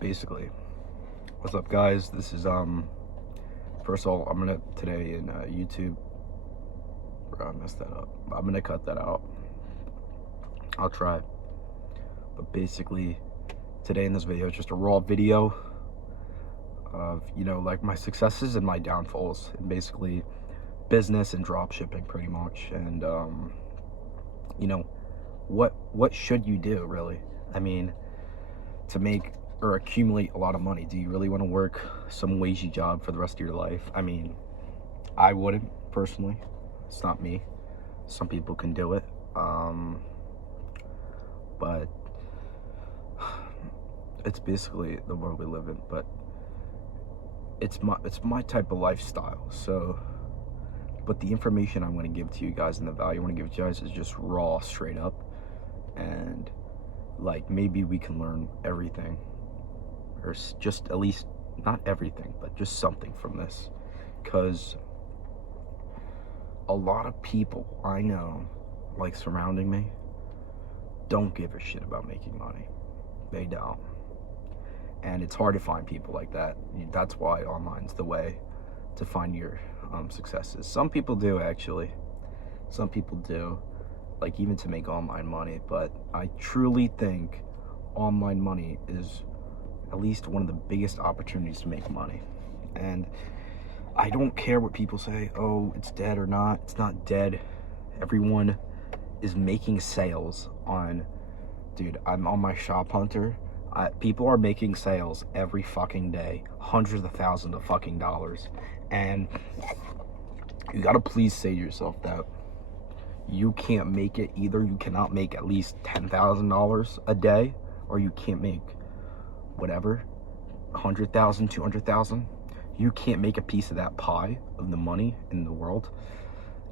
basically, what's up, guys? This is first of all, I'm gonna today in YouTube. I messed that up. I'm gonna cut that out. I'll try. But basically, today in this video is just a raw video of, like, my successes and my downfalls, and basically business and drop shipping, pretty much. And what should you do, really? I mean, to make or accumulate a lot of money. Do you really want to work some wagey job for the rest of your life? I mean, I wouldn't, personally. It's not me. Some people can do it, but it's basically the world we live in. But it's my type of lifestyle. So, but the information I'm going to give to you guys and the value I want to give to you guys is just raw, straight up. And like, maybe we can learn everything, or just at least not everything, but just something from this. Because a lot of people I know, like, surrounding me, don't give a shit about making money. They don't. And it's hard to find people like that. That's why online's the way to find your successes. Some people do, actually. Some people do, like, even to make online money. But I truly think online money is at least one of the biggest opportunities to make money. And I don't care what people say, oh, it's dead or not. It's not dead. Everyone is making sales on, dude, I'm on my Shop Hunter. People are making sales every fucking day, hundreds of thousands of fucking dollars. And you gotta please say to yourself that you can't make it either. You cannot make at least $10,000 a day, or you can't make whatever, 100,000, 200,000. You can't make a piece of that pie of the money in the world.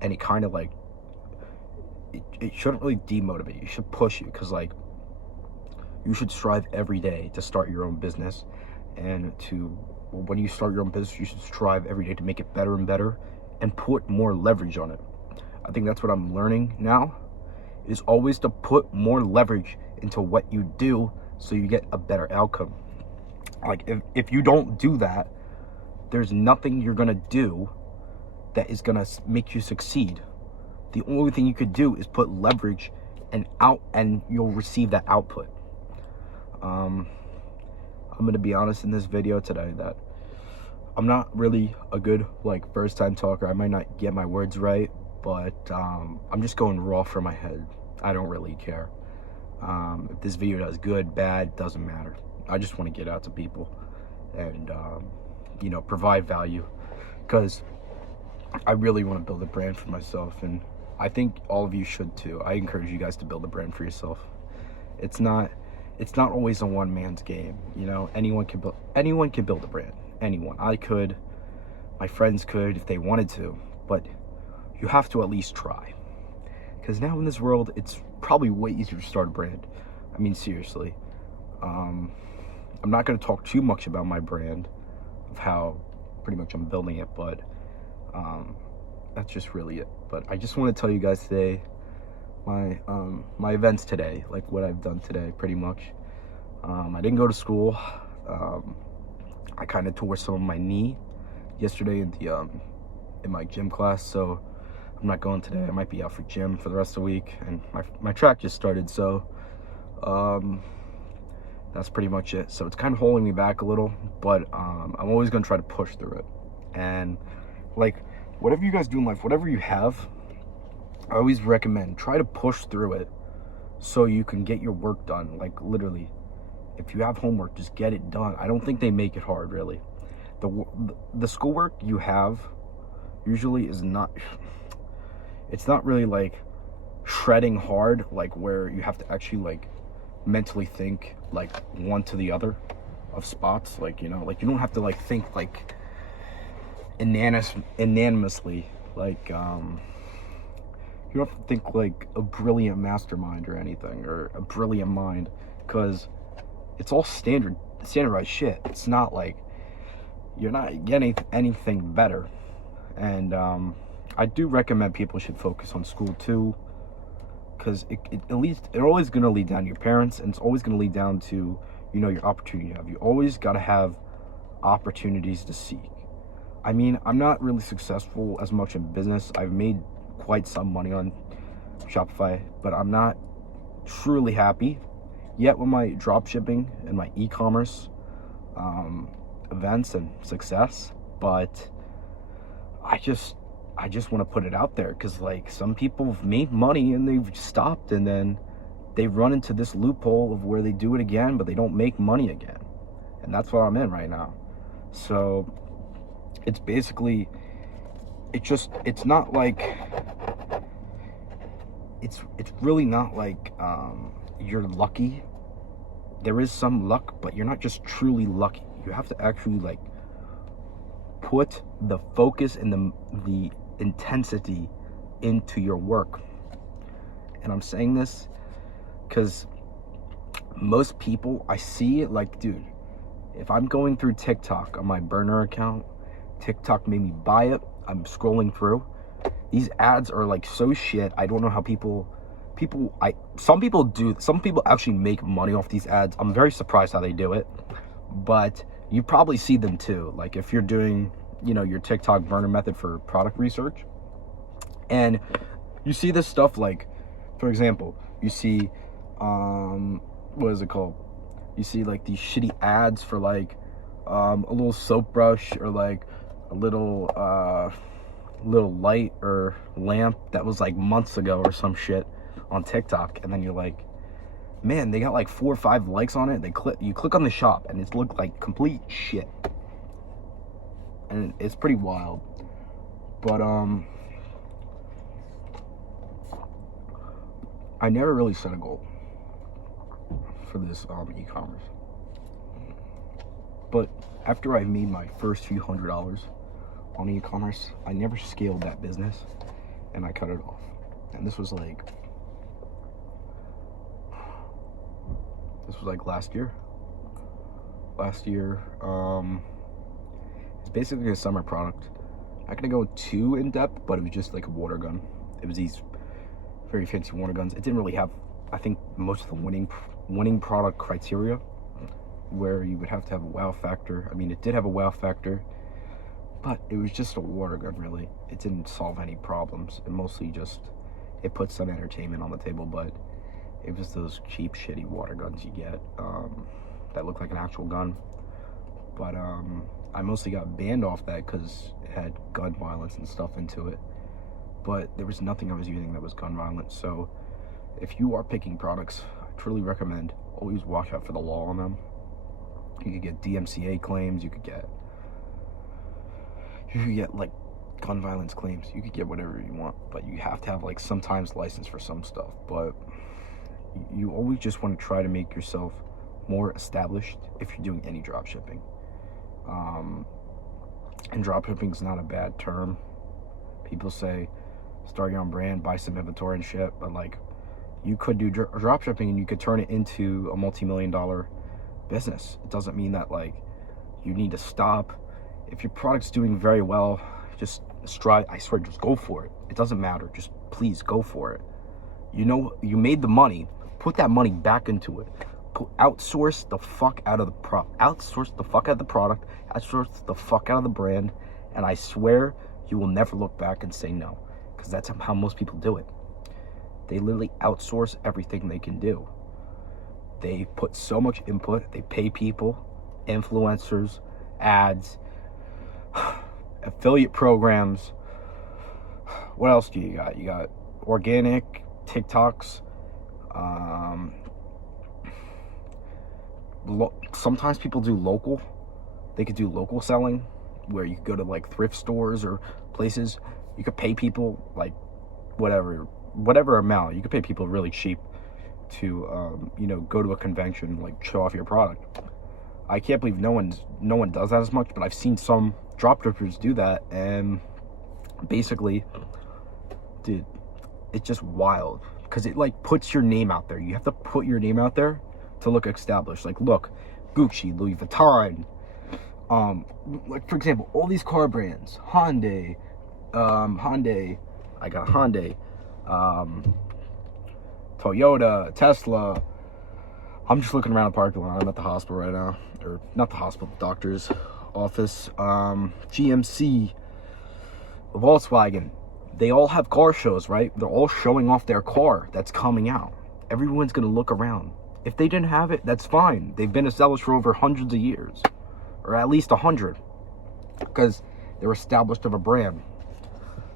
And it kind of, like, it shouldn't really demotivate you. It should push you, because, like, you should strive every day to start your own business. And when you start your own business, you should strive every day to make it better and better and put more leverage on it. I think that's what I'm learning now, is always to put more leverage into what you do so you get a better outcome. Like, if you don't do that, there's nothing you're gonna do that is gonna make you succeed. The only thing you could do is put leverage and you'll receive that output. I'm gonna be honest in this video today that I'm not really a good, like, first time talker. I might not get my words right, but I'm just going raw from my head. I don't really care. If this video does good, bad, doesn't matter. I just want to get out to people and provide value, because I really want to build a brand for myself, and I think all of you should too. I encourage you guys to build a brand for yourself. It's not always a one man's game. Anyone can build a brand. Anyone. I could, my friends could, if they wanted to, but you have to at least try. Because now in this world, it's probably way easier to start a brand. I mean, seriously. I'm not going to talk too much about my brand, of how pretty much I'm building it, but that's just really it. But I just want to tell you guys today my events today, like what I've done today, pretty much. I didn't go to school. I kind of tore some of my knee yesterday in my gym class, so I'm not going today. I might be out for gym for the rest of the week, and my track just started, so that's pretty much it. So it's kind of holding me back a little, but I'm always going to try to push through it. And, like, whatever you guys do in life, whatever you have, I always recommend try to push through it so you can get your work done. Like, literally, if you have homework, just get it done. I don't think they make it hard, really. The schoolwork you have usually is not, it's not really like shredding hard, like where you have to actually, like, mentally think, like, one to the other of spots, like, like, you don't have to, like, think, like, unanimously, like, you don't have to think like a brilliant mastermind or anything, or a brilliant mind, because it's all standardized shit. It's not like you're not getting anything better. And I do recommend people should focus on school too, because it always going to lead down to your parents, and it's always going to lead down to you know your opportunity you have. You always got to have opportunities to seek. I mean, I'm not really successful as much in business. I've made quite some money on Shopify, but I'm not truly happy yet with my drop shipping and my e-commerce events and success. But I just want to put it out there, because like some people have made money and they've stopped, and then they run into this loophole of where they do it again, but they don't make money again. And that's what I'm in right now. So it's basically, it's not like, it's really not like you're lucky. There is some luck, but you're not just truly lucky. You have to actually like put the focus and the intensity into your work. And I'm saying this because most people, I see it like, dude, if I'm going through TikTok on my burner account, TikTok made me buy it, I'm scrolling through, these ads are like so shit. I don't know how some people actually make money off these ads. I'm very surprised how they do it, but you probably see them too. Like if you're doing, you know, your TikTok burner method for product research, and you see this stuff, like for example, you see what is it called, you see like these shitty ads for like a little soap brush, or like a little light or lamp that was like months ago or some shit on TikTok, and then you're like, man, they got like 4 or 5 likes on it. You click on the shop and it looked like complete shit, and it's pretty wild. But I never really set a goal for this e-commerce, but after I made my first few $100s on e-commerce, I never scaled that business, and I cut it off. And this was like last year. It's basically a summer product. I'm not gonna go too in depth, but it was just like a water gun. It was these very fancy water guns. It didn't really have, I think, most of the winning product criteria, where you would have to have a wow factor. I mean, it did have a wow factor, but it was just a water gun, really. It didn't solve any problems. It mostly just, it put some entertainment on the table, but it was those cheap, shitty water guns you get that look like an actual gun. But I mostly got banned off that because it had gun violence and stuff into it. But there was nothing I was using that was gun violent. So if you are picking products, I truly recommend always watch out for the law on them. You could get DMCA claims, you could get like gun violence claims, you could get whatever you want, but you have to have like sometimes license for some stuff. But you always just want to try to make yourself more established if you're doing any drop shipping. And drop shipping is not a bad term. People say start your own brand, buy some inventory and shit, but like you could do drop shipping and you could turn it into a multi-million-dollar business. It doesn't mean that like you need to stop. If your product's doing very well, just just go for it. It doesn't matter. Just please go for it. You know, you made the money, put that money back into it. Outsource the fuck out of the outsource the fuck out of the product, outsource the fuck out of the brand, and I swear you will never look back and say no, because that's how most people do it. They literally outsource everything they can do. They put so much input, they pay people, influencers, ads, affiliate programs. What else do you got? You got organic, TikToks. Sometimes people do local. They could do local selling, where you could go to like thrift stores or places. You could pay people like whatever amount. You could pay people really cheap to go to a convention, like show off your product. I can't believe no one does that as much, but I've seen some drop shippers do that, and basically, dude, it's just wild because it like puts your name out there. You have to put your name out there to look established. Like, look, Gucci, Louis Vuitton, like for example, all these car brands, Hyundai, I got a Hyundai, Toyota, Tesla, I'm just looking around the parking lot. I'm at the hospital right now. Or not the hospital, the doctor's office. GMC, Volkswagen. They all have car shows, right? They're all showing off their car that's coming out. Everyone's going to look around. If they didn't have it, that's fine. They've been established for over hundreds of years. Or at least 100. Because they're established of a brand.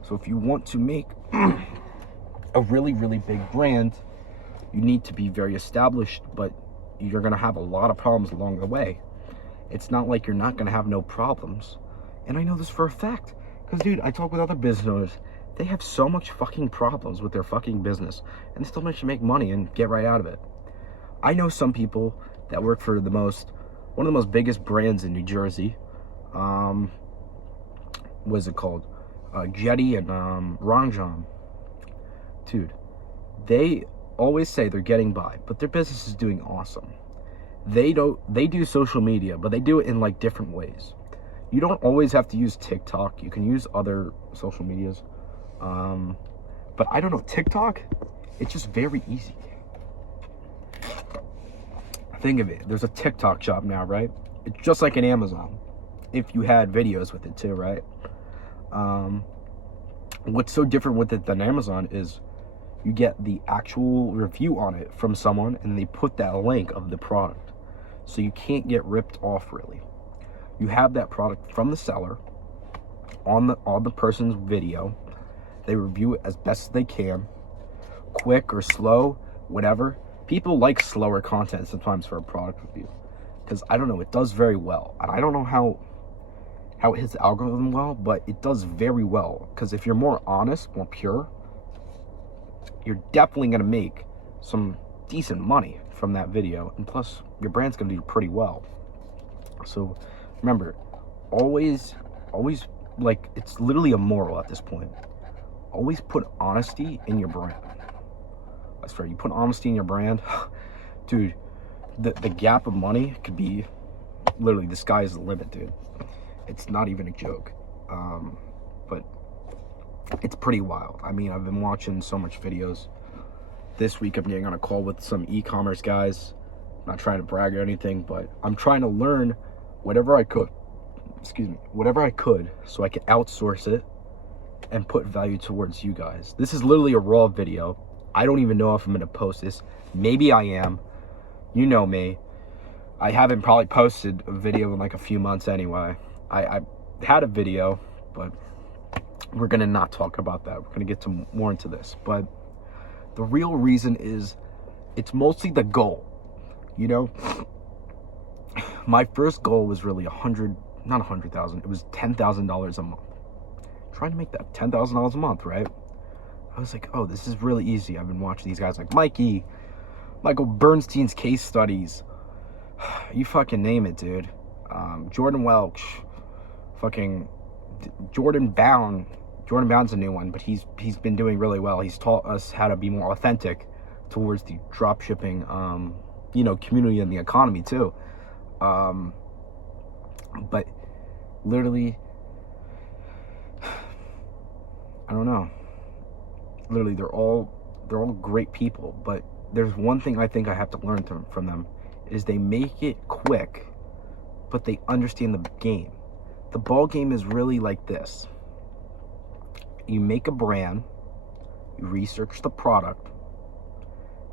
So if you want to make a really, really big brand, you need to be very established, but you're going to have a lot of problems along the way. It's not like you're not going to have no problems. And I know this for a fact. Because, dude, I talk with other business owners. They have so much fucking problems with their fucking business. And they still manage to make money and get right out of it. I know some people that work for one of the most biggest brands in New Jersey. What is it called? Jetty and Ranjan. Dude, they always say they're getting by, but their business is doing awesome. They do social media, but they do it in like different ways. You don't always have to use TikTok. You can use other social medias. But I don't know, TikTok, it's just very easy. Think of it, there's a TikTok shop now, right? It's just like an Amazon, if you had videos with it too, right? What's so different with it than Amazon is you get the actual review on it from someone, and they put that link of the product. So you can't get ripped off, really. You have that product from the seller on the person's video. They review it as best as they can, quick or slow, whatever. People like slower content sometimes for a product review, because I don't know, it does very well. And I don't know how it hits the algorithm well, but it does very well. Because if you're more honest, more pure, you're definitely going to make some decent money from that video. And plus, your brand's going to do pretty well. So remember, always, like, it's literally a moral at this point. Always put honesty in your brand. That's right, you put honesty in your brand, dude, the gap of money could be, literally, the sky is the limit, dude. It's not even a joke. But it's pretty wild. I mean, I've been watching so much videos. This week I'm getting on a call with some e-commerce guys. I'm not trying to brag or anything, but I'm trying to learn whatever I could. Whatever I could, so I could outsource it and put value towards you guys. This is literally a raw video. I don't even know if I'm gonna post this. Maybe I am. You know me. I haven't probably posted a video in like a few months anyway. I had a video, but we're gonna not talk about that. We're gonna get to more into this. But the real reason is, it's mostly the goal. You know, my first goal was really not $100,000. It was $10,000 a month. Trying to make that $10,000 a month, right? I was like, oh, this is really easy. I've been watching these guys like Michael Bernstein's case studies. You fucking name it, dude. Jordan Welch, fucking Jordan Bound. Jordan Bound's a new one, but he's been doing really well. He's taught us how to be more authentic towards the drop shipping, community and the economy too. But literally, I don't know. Literally, they're all great people, but there's one thing I think I have to learn from them, is they make it quick, but they understand the game. The ball game is really like this. You make a brand, you research the product,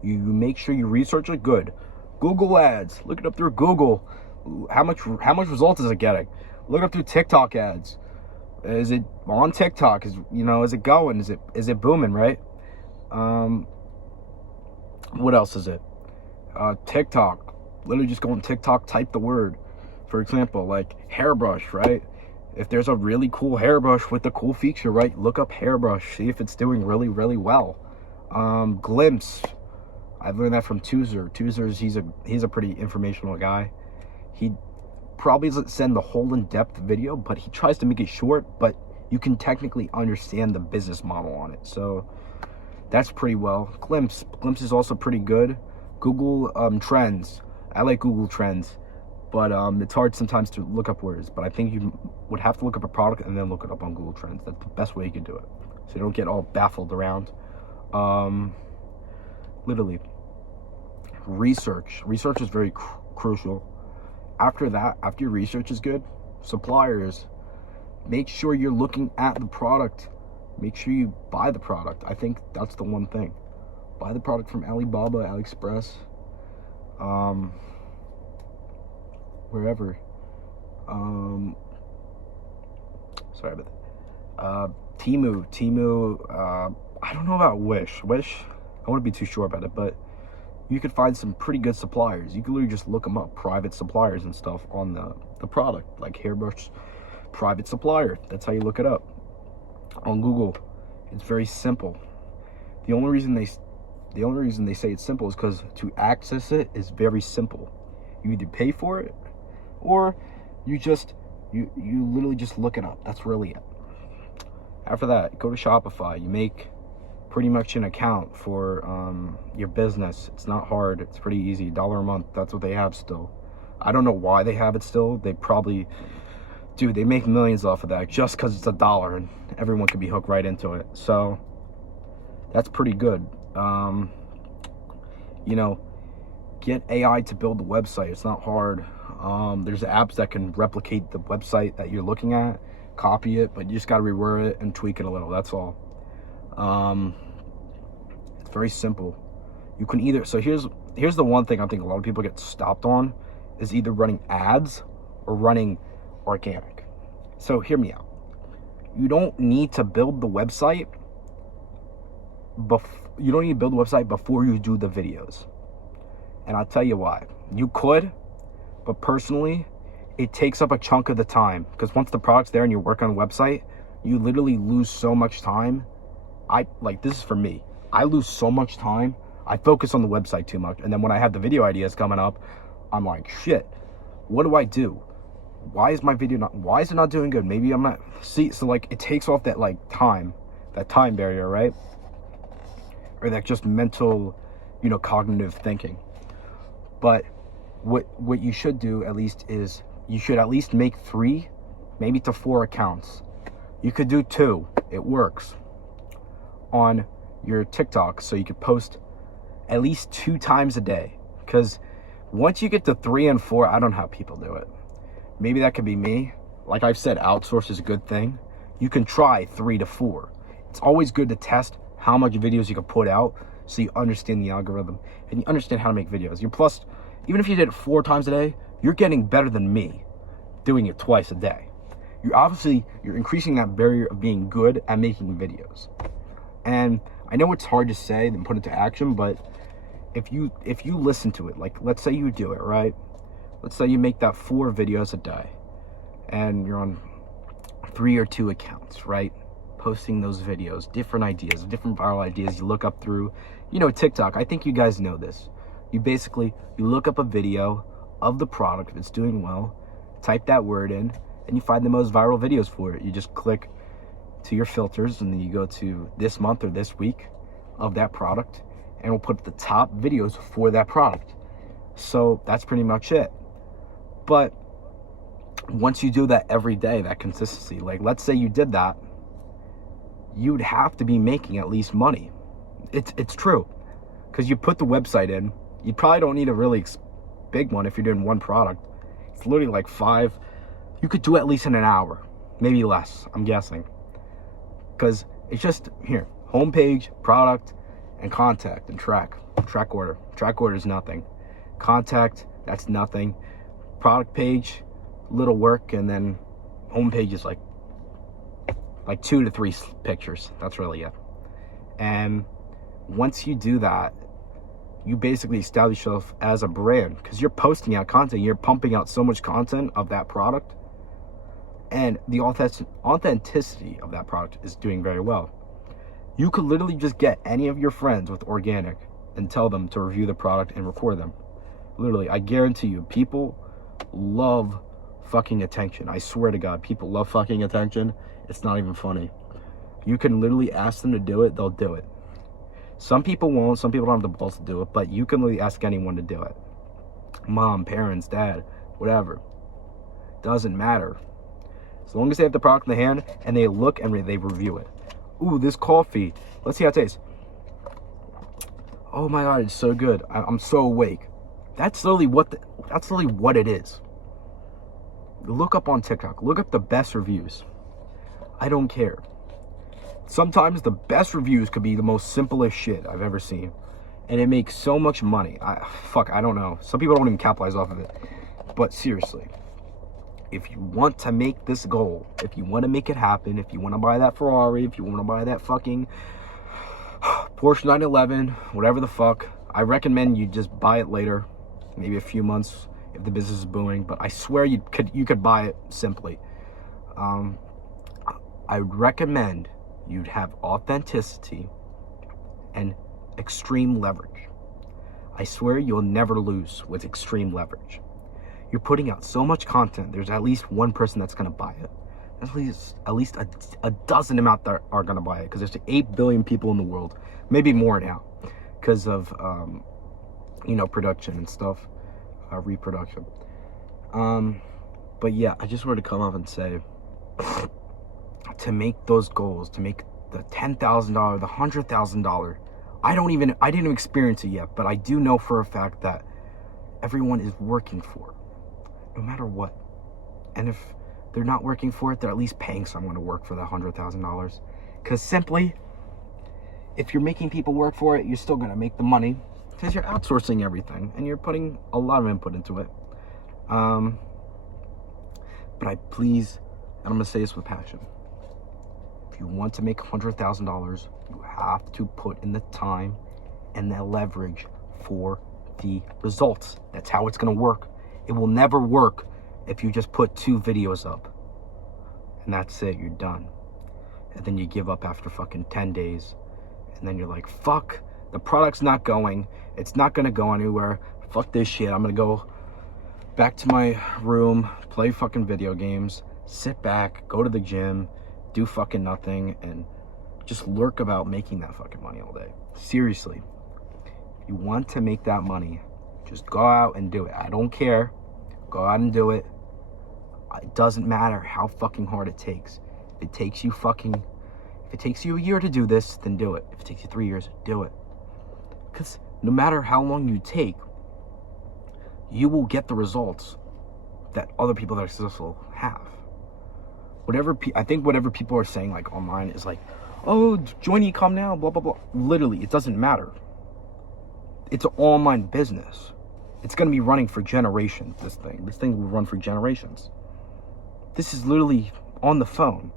you make sure you research it good. Google ads, look it up through Google. How much results is it getting? Look it up through TikTok ads. Is it on TikTok? Is it going? Is it booming, right? What else is it? TikTok. Literally just go on TikTok, type the word. For example, like hairbrush, right? If there's a really cool hairbrush with a cool feature, right? Look up hairbrush, see if it's doing really, really well. Glimpse. I've learned that from Toozer. Toozer's, he's a pretty informational guy. He probably doesn't send the whole in-depth video, but he tries to make it short, but you can technically understand the business model on it. So that's pretty well. Glimpse is also pretty good. Google Trends. I like Google Trends, but it's hard sometimes to look up words. But I think you would have to look up a product and then look it up on Google Trends. That's the best way you can do it, so you don't get all baffled around. Literally, research. Research is very crucial. After that, after your research is good, suppliers, make sure you're looking at the product. Make sure you buy the product. I think that's the one thing. Buy the product from Alibaba, AliExpress, wherever. Sorry about that. Temu. I don't know about Wish. I wouldn't be too sure about it, but you could find some pretty good suppliers. You can literally just look them up, private suppliers and stuff on the product, like hairbrush private supplier. That's how you look it up on Google. It's very simple. The only reason they say it's simple is because to access it is very simple. You either pay for it or you literally just look it up. That's really it. After that, go to Shopify. You make pretty much an account for your business. It's not hard. It's pretty easy. $1 a month. That's what they have still. I don't know why they have it still. They probably, dude, they make millions off of that just because it's $1 and everyone can be hooked right into it. So that's pretty good. You know, get AI to build the website. It's not hard. There's apps that can replicate the website that you're looking at, copy it, but you just got to reword it and tweak it a little. That's all. It's very simple. You can either, so here's the one thing I think a lot of people get stopped on, is either running ads or running organic. So hear me out. You don't need to build the website before you do the videos. And I'll tell you why. You could, but personally, it takes up a chunk of the time, because once the product's there and you work on the website, you literally lose so much time. This is for me. I lose so much time. I focus on the website too much. And then when I have the video ideas coming up, I'm like, shit, what do I do? Why is it not doing good? Maybe I'm not, so like it takes off that time barrier, right? Or that just mental, cognitive thinking. But what you should do at least is you should at least make 3, maybe to 4 accounts. You could do 2, it works, on your TikTok, so you could post at least 2 times a day. Because once you get to 3 and 4, I don't know how people do it. Maybe that could be me. Like I've said, outsource is a good thing. You can try 3 to 4. It's always good to test how much videos you can put out, so you understand the algorithm and you understand how to make videos. Plus, even if you did it 4 times a day, you're getting better than me doing it twice a day. You're increasing that barrier of being good at making videos. And I know it's hard to say and put into action, but if you listen to it, like let's say you do it, right? Let's say you make that 4 videos a day and you're on 3 or 2 accounts, right? Posting those videos, different ideas, different viral ideas you look up through, TikTok. I think you guys know this. You look up a video of the product, if it's doing well, type that word in, and you find the most viral videos for it. You just click to your filters, and then you go to this month or this week of that product, and we'll put the top videos for that product. So that's pretty much it. But once you do that every day, that consistency, like let's say you did that, you'd have to be making at least money. It's true, because you put the website in. You probably don't need a really big one if you're doing 1 product. It's literally like 5. You could do at least in an hour, maybe less, I'm guessing. Because it's just here, homepage, product, and contact, and track order. Track order is nothing. Contact, that's nothing. Product page, little work, and then homepage is like 2 to 3 pictures. That's really it. And once you do that, you basically establish yourself as a brand, because you're posting out content. You're pumping out so much content of that product, and the authenticity of that product is doing very well. You could literally just get any of your friends with organic and tell them to review the product and record them. Literally, I guarantee you, people love fucking attention. I swear to God, people love fucking attention. It's not even funny. You can literally ask them to do it, they'll do it. Some people won't, some people don't have the balls to do it, but you can literally ask anyone to do it. Mom, parents, dad, whatever. Doesn't matter. As long as they have the product in the hand and they look and they review it. Ooh, this coffee. Let's see how it tastes. oh my God, it's so good. I'm so awake. That's literally what it is. Look up on TikTok. Look up the best reviews. I don't care. Sometimes the best reviews could be the most simplest shit I've ever seen. And it makes so much money. I don't know. Some people don't even capitalize off of it. But seriously, if you want to make this goal, if you want to make it happen, if you want to buy that Ferrari, if you want to buy that fucking Porsche 911, whatever the fuck, I recommend you just buy it later, maybe a few months if the business is booming. But I swear you could buy it simply. I would recommend you'd have authenticity and extreme leverage. I swear you'll never lose with extreme leverage. You're putting out so much content, there's at least one person that's gonna buy it. At least a dozen amount that are gonna buy it, because there's 8 billion people in the world, maybe more now, because of production and stuff, reproduction. But yeah, I just wanted to come up and say, to make those goals, to make the $10,000, the $100,000, I didn't even experience it yet, but I do know for a fact that everyone is working for it, no matter what. And if they're not working for it, they're at least paying someone to work for the $100,000. Because simply, if you're making people work for it, you're still going to make the money, because you're outsourcing everything and you're putting a lot of input into it. But and I'm going to say this with passion, if you want to make $100,000, you have to put in the time and the leverage for the results. That's how it's going to work. It will never work if you just put 2 videos up and that's it, you're done. And then you give up after fucking 10 days. And then you're like, fuck, the product's not going. It's not going to go anywhere. Fuck this shit. I'm going to go back to my room, play fucking video games, sit back, go to the gym, do fucking nothing, and just lurk about making that fucking money all day. Seriously, if you want to make that money, just go out and do it. I don't care. Go out and do it. It doesn't matter how fucking hard it takes. If it takes you a year to do this, then do it. If it takes you 3 years, do it. Because no matter how long you take, you will get the results that other people that are successful have. I think whatever people are saying like online is like, oh, join e-com now, blah, blah, blah. Literally, it doesn't matter. It's an online business. It's going to be running for generations, this thing will run for generations. This is literally on the phone.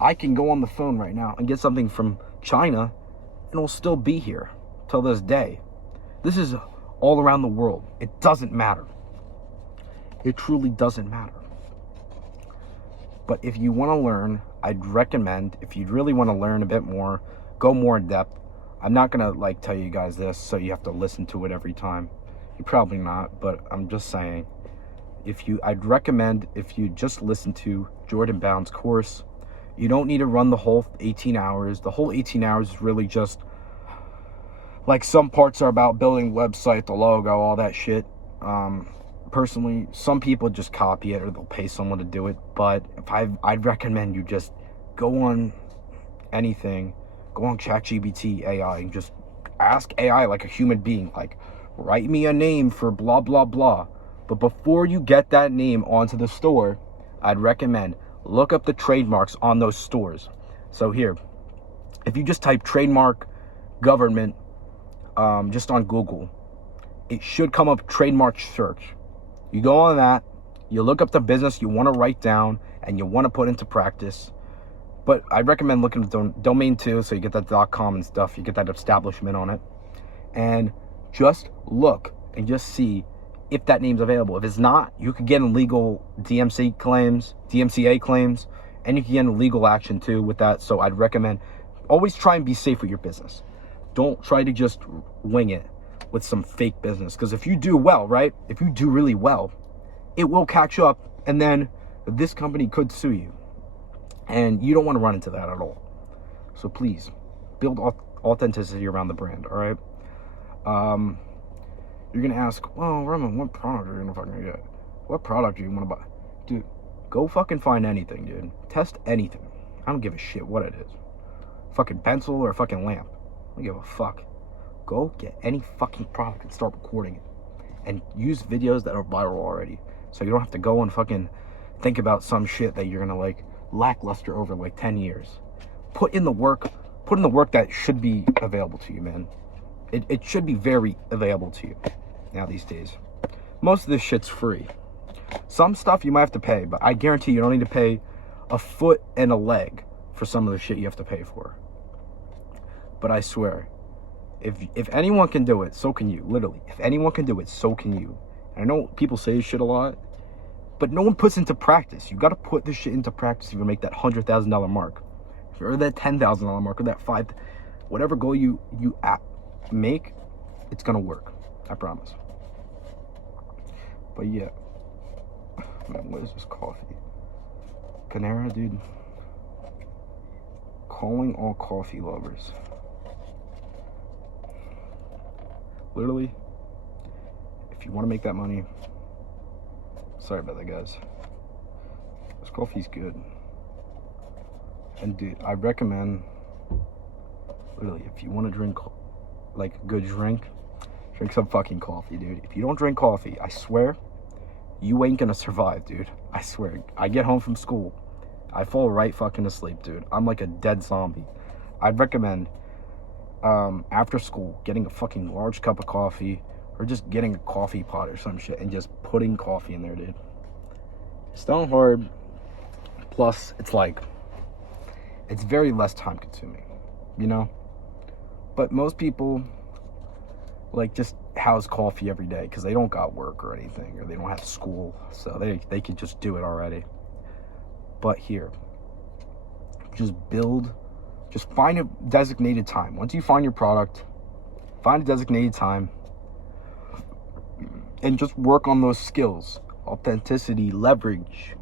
I can go on the phone right now and get something from China and it'll still be here till this day. This is all around the world. It doesn't matter. It truly doesn't matter. But if you want to learn, I'd recommend, if you really want to learn a bit more, go more in depth. I'm not going to tell you guys this so you have to listen to it every time. You're probably not, but I'm just saying, I'd recommend if you just listen to Jordan Bound's course. You don't need to run the whole 18 hours. The whole 18 hours is really just, some parts are about building website, the logo, all that shit. Personally, some people just copy it or they'll pay someone to do it. But I'd recommend you just go on anything, go on ChatGPT AI and just ask AI like a human being, write me a name for blah, blah, blah. But before you get that name onto the store, I'd recommend look up the trademarks on those stores. So here, if you just type trademark government just on Google, it should come up trademark search. You go on that, you look up the business you want to write down and you want to put into practice. But I recommend looking at the domain too, so you get that .com and stuff, you get that establishment on it. And just look and just see if that name's available. If it's not, you could get in legal DMCA claims, and you can get in legal action too with that. So I'd recommend always try and be safe with your business. Don't try to just wing it with some fake business. Because if you do well, right? If you do really well, it will catch up and then this company could sue you. And you don't want to run into that at all. So please, build authenticity around the brand, all right? You're going to ask, well, Roman, what product are you going to fucking get? What product do you want to buy? Dude, go fucking find anything, dude. Test anything. I don't give a shit what it is. Fucking pencil or a fucking lamp. I don't give a fuck. go get any fucking product and start recording it. And use videos that are viral already. So you don't have to go and fucking think about some shit that you're gonna like lackluster over like 10 years. Put in the work that should be available to you, man. It should be very available to you now these days. Most of this shit's free. Some stuff you might have to pay, but I guarantee you don't need to pay a foot and a leg for some of the shit you have to pay for. But I swear, if anyone can do it, so can you. Literally, if anyone can do it, so can you. And I know people say this shit a lot, but no one puts into practice. You got to put this shit into practice if you make that $100,000 mark, or that $10,000 mark, or that whatever goal you make, it's gonna work. I promise. But yeah, man, what is this coffee? Panera, dude. Calling all coffee lovers. Literally, if you want to make that money, sorry about that, guys. This coffee's good. And dude, I recommend, literally, if you want to drink like a good drink some fucking coffee, dude. If you don't drink coffee, I swear, you ain't gonna survive, dude. I swear. I get home from school, I fall right fucking asleep, dude. I'm like a dead zombie. I'd recommend, after school, getting a fucking large cup of coffee, or just getting a coffee pot or some shit, and just putting coffee in there, dude. It's not hard. Plus, it's like, it's very less time consuming, you know? But most people, like, just house coffee every day because they don't got work or anything, or they don't have school, so they could just do it already. But here, just find a designated time. Once you find your product, find a designated time and just work on those skills: authenticity, leverage,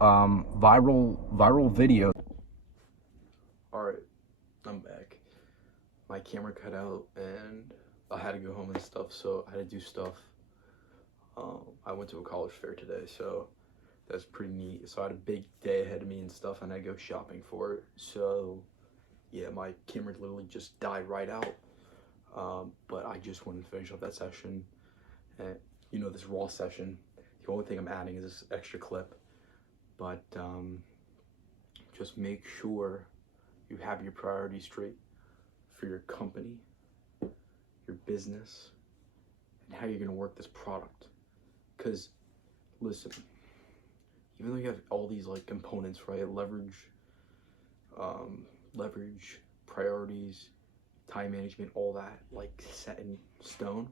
viral video. All right, I'm back. My camera cut out and I had to go home and stuff, so I had to do stuff. I went to a college fair today, so that's pretty neat. So I had a big day ahead of me and stuff, and I go shopping for it. So yeah, my camera literally just died right out. But I just wanted to finish up that session, and you know, this raw session. The only thing I'm adding is this extra clip. But just make sure you have your priorities straight for your company, your business, and how you're gonna work this product. Because listen, even though you have all these like components, right? Leverage, priorities, time management, all that like set in stone,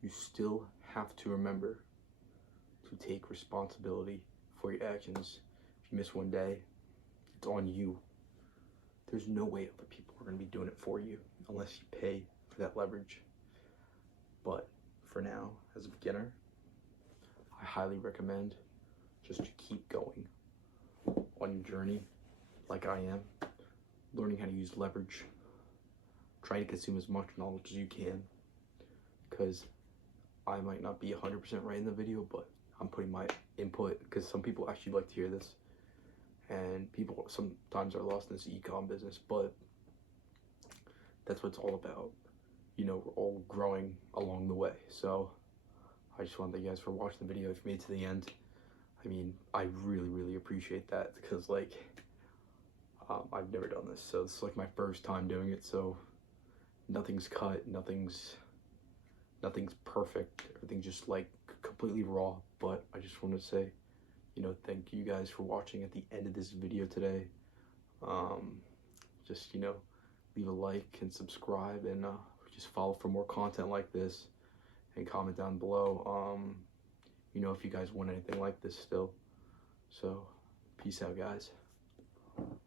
you still have to remember to take responsibility for your actions. If you miss one day, it's on you. There's no way other people are going to be doing it for you unless you pay for that leverage. But for now, as a beginner, I highly recommend just to keep going on your journey like I am, learning how to use leverage, trying to consume as much knowledge as you can, because I might not be 100% right in the video, but I'm putting my input, because some people actually like to hear this, and people sometimes are lost in this e-com business, but that's what it's all about. You know, we're all growing along the way. So I just want to thank you guys for watching the video. If you made it to the end, I mean, I really appreciate that, because like, I've never done this, so it's like my first time doing it, so nothing's cut, nothing's perfect, everything's just like completely raw. But I just want to say, you know, thank you guys for watching at the end of this video today. Just, you know, leave a like and subscribe, and just follow for more content like this, and comment down below, you know, if you guys want anything like this still. So peace out, guys.